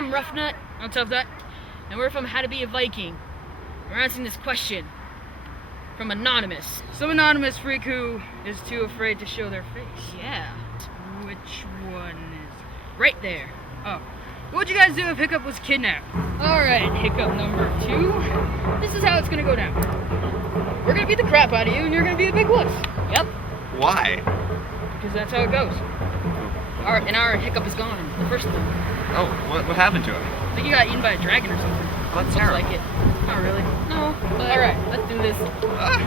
I'm Rough Nut. I'm Tough Nut. And we're from How to Be a Viking. We're answering this question from Anonymous. Some anonymous freak who is too afraid to show their face. Yeah. Which one is... Right there. Oh. What would you guys do if Hiccup was kidnapped? Alright, Hiccup number 2. This is how it's gonna go down. We're gonna beat the crap out of you and you're gonna be the big wuss. Yep. Why? Because that's how it goes. Our Hiccup is gone. The first one. Oh, what happened to him? I think he got eaten by a dragon or something. Oh, that's Looks terrible. like it. Not really. No. But alright, let's do this. Ah.